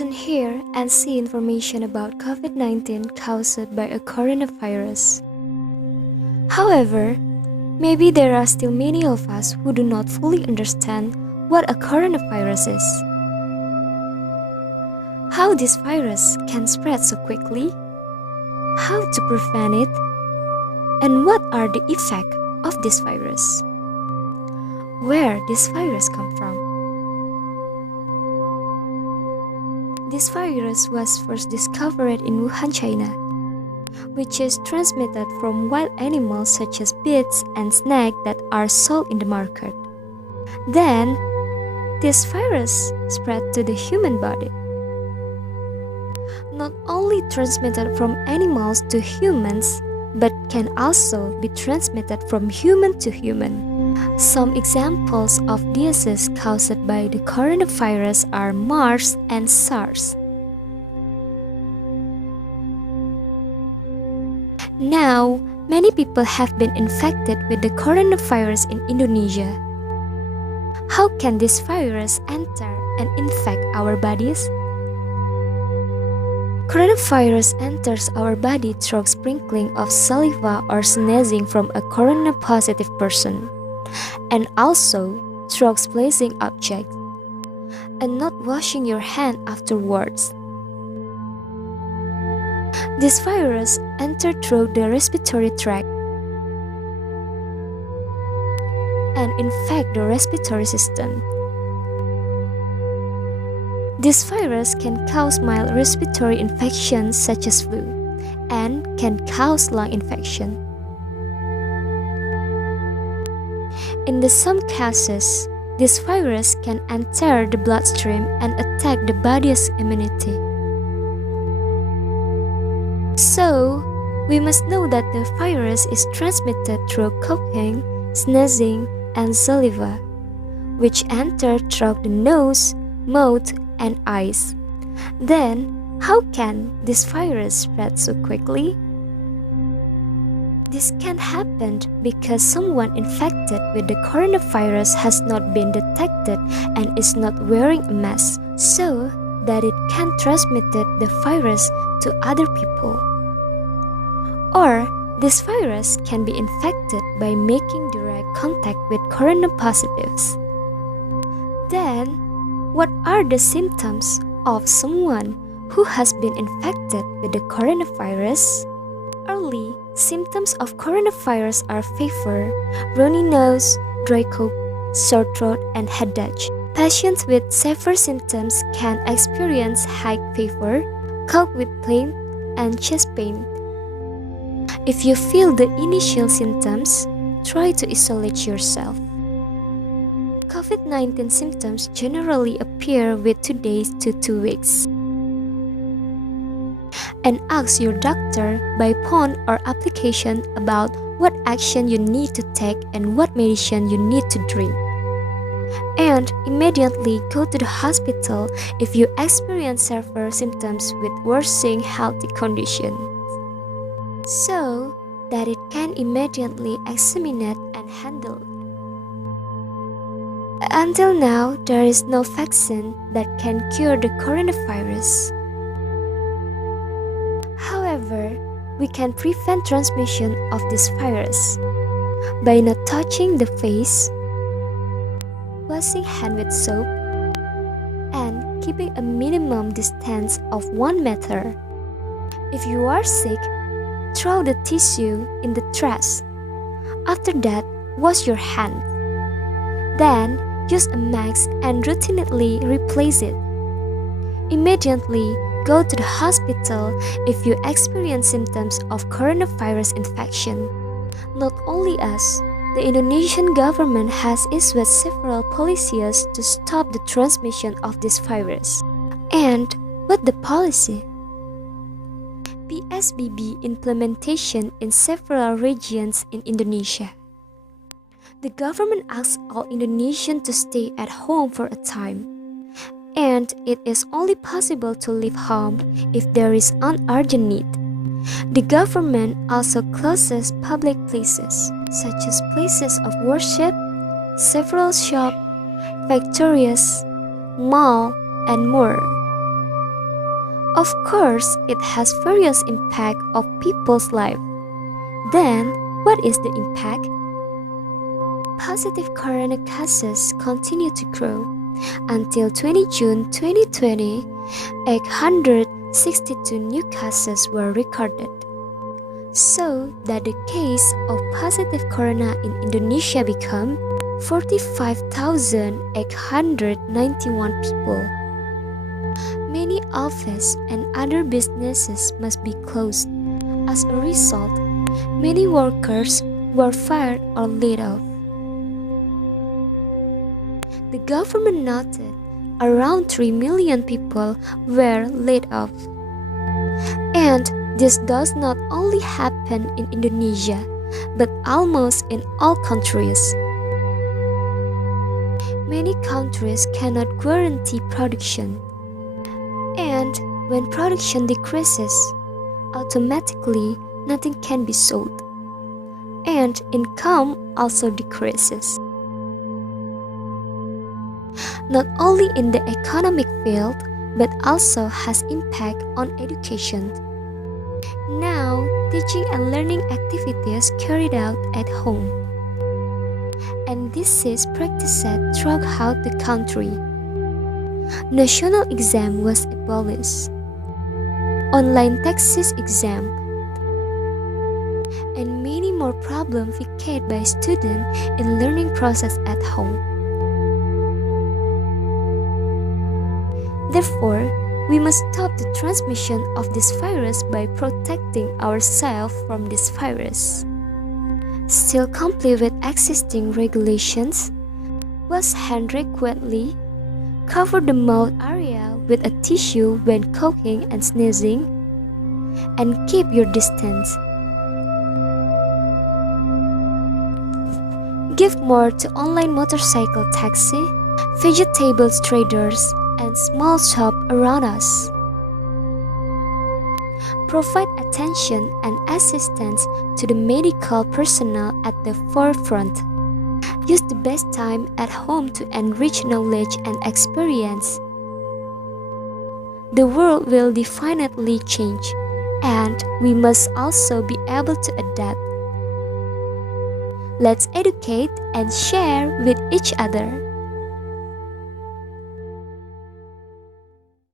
often hear and see information about COVID-19 caused by a coronavirus. However, maybe there are still many of us who do not fully understand what a coronavirus is, how this virus can spread so quickly, how to prevent it, and what are the effects of this virus, where this virus come from. This virus was first discovered in Wuhan, China, which is transmitted from wild animals such as bees and snakes that are sold in the market. Then, this virus spread to the human body. Not only transmitted from animals to humans, but can also be transmitted from human to human. Some examples of diseases caused by the coronavirus are MERS and SARS. Now, many people have been infected with the coronavirus in Indonesia. How can this virus enter and infect our bodies? Coronavirus enters our body through sprinkling of saliva or sneezing from a corona-positive person, and also through placing objects, and not washing your hand afterwards. This virus enters through the respiratory tract and infect the respiratory system. This virus can cause mild respiratory infections such as flu, and can cause lung infection. In some cases, this virus can enter the bloodstream and attack the body's immunity. So, we must know that the virus is transmitted through coughing, sneezing, and saliva, which enter through the nose, mouth, and eyes. Then, how can this virus spread so quickly? This can happen because someone infected with the coronavirus has not been detected and is not wearing a mask, so that it can transmit the virus to other people. Or, this virus can be infected by making direct contact with corona positives. Then, what are the symptoms of someone who has been infected with the coronavirus? Early symptoms of coronavirus are fever, runny nose, dry cough, sore throat, and headache. Patients with severe symptoms can experience high fever, cough with pain, and chest pain. If you feel the initial symptoms, try to isolate yourself. COVID-19 symptoms generally appear with 2 days to 2 weeks. And ask your doctor by phone or application about what action you need to take and what medicine you need to drink. And immediately go to the hospital if you experience severe symptoms with worsening health conditions, so that it can immediately examine and handle. Until now, there is no vaccine that can cure the coronavirus. However, we can prevent transmission of this virus by not touching the face, washing hands with soap, and keeping a minimum distance of 1 meter. If you are sick, throw the tissue in the trash. After that, wash your hands. Then, use a mask and routinely replace it. Immediately, go to the hospital if you experience symptoms of coronavirus infection. Not only us, the Indonesian government has issued several policies to stop the transmission of this virus. And what the policy? PSBB implementation in several regions in Indonesia. The government asks all Indonesians to stay at home for a time, and it is only possible to leave home if there is an urgent need. The government also closes public places, such as places of worship, several shops, factories, malls, and more. Of course, it has various impact of people's life. Then, what is the impact? Positive corona cases continue to grow. Until 20 June 2020, 862 new cases were recorded. So that the case of positive corona in Indonesia become 45,891 people. Many offices and other businesses must be closed. As a result, many workers were fired or laid off. The government noted around 3 million people were laid off. And this does not only happen in Indonesia, but almost in all countries. Many countries cannot guarantee production. And when production decreases, automatically nothing can be sold. And income also decreases. Not only in the economic field, but also has impact on education. Now, teaching and learning activities carried out at home. And this is practiced throughout the country. National exam was abolished. Online thesis exam. And many more problems faced by students in learning process at home. Therefore, we must stop the transmission of this virus by protecting ourselves from this virus. Still comply with existing regulations, wash hands frequently, cover the mouth area with a tissue when coughing and sneezing, and keep your distance. Give more to online motorcycle taxi, vegetables traders, and small shop around us. Provide attention and assistance to the medical personnel at the forefront. Use the best time at home to enrich knowledge and experience. The world will definitely change, and we must also be able to adapt. Let's educate and share with each other.